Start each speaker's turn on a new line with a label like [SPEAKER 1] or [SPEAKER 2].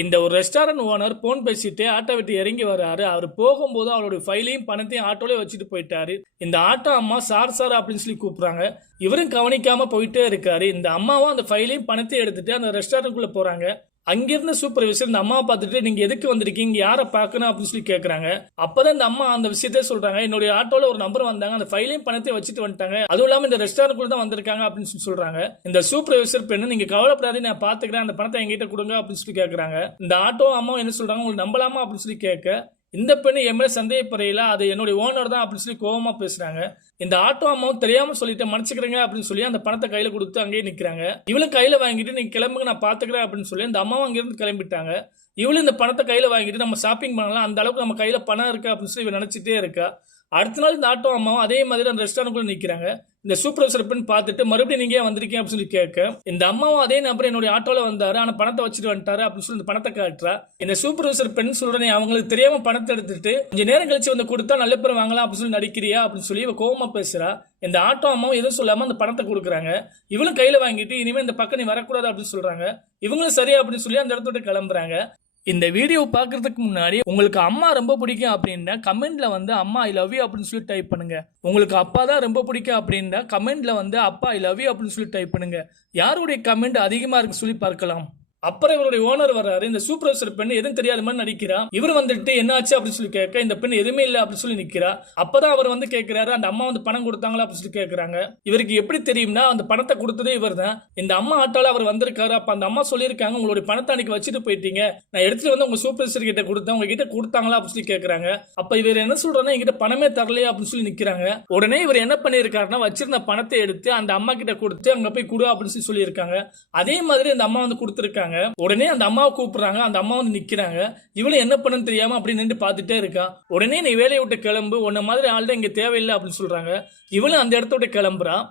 [SPEAKER 1] இந்த ஒரு restaurant owner phone பேசிட்டு ஆட்டோ விட்டு இறங்கி வர்றாரு அவர் போகும்போது அவருடைய ஃபைலையும் பணத்தையும் ஆட்டோலேயே வச்சுட்டு போயிட்டாரு. இந்த ஆட்டோ அம்மா சார் சார் அப்படின்னு சொல்லி கூப்பிட்றாங்க. இவரும் கவனிக்காம போயிட்டே இருக்காரு. இந்த அம்மாவும் அந்த ஃபைலையும் பணத்தையும் எடுத்துட்டு அந்த ரெஸ்டாரண்ட்குள்ள போறாங்க. அங்கிருந்த சூப்பர்வைசர் இந்த அம்மாவை பார்த்துட்டு நீங்க எதுக்கு வந்திருக்கீங்க? யாரை பார்க்கணும்? அப்படின்னு சொல்லி கேட்கறாங்க அப்பதான் இந்த அம்மா அந்த விஷயத்த சொல்றாங்க. என்னுடைய ஆட்டோல ஒரு நம்பர் வந்தாங்க. அந்த ஃபைலையும் பணத்தையும் வச்சுட்டு வந்துட்டாங்க. அதுவும் இல்லாம இந்த ரெஸ்டாரண்ட் தான் வந்திருக்காங்க அப்படின்னு சொல்லி சொல்றாங்க. இந்த சூப்பர்வைசர் பெண்ணு நீங்க கவலைப்படாதீங்க நான் பாத்துக்கிறேன் அந்த பணத்தை எங்கிட்ட கொடுங்க அப்படின்னு சொல்லி கேட்கறாங்க இந்த ஆட்டோ அம்மா என்ன சொல்றாங்க? உங்களுக்கு நம்பலாமா? அப்படின்னு சொல்லி கேட்க இந்த பெண் என் மேலே சந்தேகப்படையில அது என்னுடைய ஓனர் தான் அப்படின்னு சொல்லி கோபமாக பேசுறாங்க. இந்த ஆட்டோ அம்மாவும் தெரியாம சொல்லிட்டு மன்னிச்சுக்கிறேங்க அப்படின்னு சொல்லி அந்த பணத்தை கையில கொடுத்து அங்கேயே நிற்கிறாங்க இவளும் கையில வாங்கிட்டு நீங்கள் கிளம்புங்க நான் பாத்துக்கிறேன் அப்படின்னு சொல்லி அந்த அம்மாவும் அங்கிருந்து கிளம்பிட்டாங்க. இவளும் இந்த பணத்தை கையில வாங்கிட்டு நம்ம ஷாப்பிங் பண்ணலாம். அந்த அளவுக்கு நம்ம கையில பணம் இருக்கு? அப்படின்னு சொல்லி இவ நினைச்சிட்டே இருக்கா. அடுத்த நாள் இந்த ஆட்டோ அம்மாவும் அதே மாதிரி அந்த ரெஸ்டாரண்ட்குள்ள நிக்கிறாங்க. இந்த சூப்பர்வைசர் பெண் பார்த்துட்டு மறுபடியும் நீங்க ஏன் வந்திருக்கீங்க அப்படின்னு சொல்லி கேட்க இந்த அம்மாவும் அதே நபர் என்னுடைய ஆட்டோல வந்தாரு ஆனா பணத்தை வச்சுட்டு வந்துட்டாரு அப்படின்னு சொல்லி இந்த பணத்தை காட்டுறா. இந்த சூப்பர்வைசர் பெண் சொல்றேன் அவங்களுக்கு தெரியாம பணத்தை எடுத்துட்டு கொஞ்சம் நேரம் கழிச்சு வந்து கொடுத்தா நல்ல பேர் வாங்கலாம் அப்படின்னு சொல்லி நடிக்கிறியா அப்படின்னு சொல்லி இவ கோவமா பேசுறா. இந்த ஆட்டோ அம்மாவும் எதுவும் சொல்லாம அந்த பணத்தை கொடுக்குறாங்க. இவளும் கையில வாங்கிட்டு இனிமே இந்த பக்கம் நீ வரக்கூடாது அப்படின்னு சொல்றாங்க. இவங்களும் சரியா அப்படின்னு சொல்லி அந்த இடத்த விட்டு கிளம்புறாங்க. இந்த வீடியோ பார்க்கறதுக்கு முன்னாடி உங்களுக்கு அம்மா ரொம்ப பிடிக்கும் அப்படின்னா கமெண்ட்ல வந்து அம்மா ஐ லவ் யூ அப்படின்னு சொல்லி டைப் பண்ணுங்க. உங்களுக்கு அப்பா தான் ரொம்ப பிடிக்கும் அப்படின்னா கமெண்ட்ல வந்து அப்பா ஐ லவ் யூ அப்படின்னு சொல்லி டைப் பண்ணுங்க. யாருடைய கமெண்ட் அதிகமா இருக்கு சொல்லி பார்க்கலாம். அப்புறம் இவருடைய ஓனர் வர்றாரு. இந்த சூப்பர்வைசர் பெண் எதுவும் தெரியாத மாதிரி நடிக்கிறா. இவர் வந்துட்டு என்ன ஆச்சு அப்படின்னு சொல்லி கேட்க இந்த பெண் எதுவுமே இல்லை அப்படின்னு சொல்லி நிக்கிறா. அப்பதான் அவர் வந்து கேட்கிறாரு அந்த அம்மா வந்து பணம் கொடுத்தாங்களா அப்படின்னு சொல்லி கேட்கிறாங்க. இவருக்கு எப்படி தெரியும்னா அந்த பணத்தை கொடுத்ததே இவர் தான் இந்த அம்மா ஆட்டால அவர் வந்திருக்காரு. அப்ப அந்த அம்மா சொல்லியிருக்காங்க உங்களுடைய பணத்தை அன்னைக்கு வச்சுட்டு போயிட்டீங்க. நான் எடுத்துட்டு வந்து உங்க சூப்பர்வைசர் கிட்ட கொடுத்தேன். உங்க கிட்ட கொடுத்தாங்களா? அப்படின்னு சொல்லி கேட்கிறாங்க. அப்ப இவர் என்ன சொல்றாருன்னா எங்கிட்ட பணமே தரலையா? அப்படின்னு சொல்லி நிக்கிறாங்க. உடனே இவர் என்ன பண்ணியிருக்காருன்னா வச்சிருந்த பணத்தை எடுத்து அந்த அம்மா கிட்ட கொடுத்து அங்க போய் கொடு அப்படின்னு சொல்லி சொல்லியிருக்காங்க. அதே மாதிரி அந்த அம்மா வந்து கொடுத்துருக்காங்க. உடனே அந்த அம்மாவை கூப்பிடுறாங்க. அந்த அம்மா வந்து நிக்கிறாங்க. இவளும் என்ன பண்ணுன்னு தெரியாம அப்படி நின்று பார்த்துட்டே இருக்கா. உடனே நீ வேலையை விட்டு கிளம்பு. உன்ன மாதிரி ஆள்தான் இங்க தேவையில்லை அப்படின்னு சொல்றாங்க. இவளும் அந்த இடத்த விட்டு கிளம்புறா.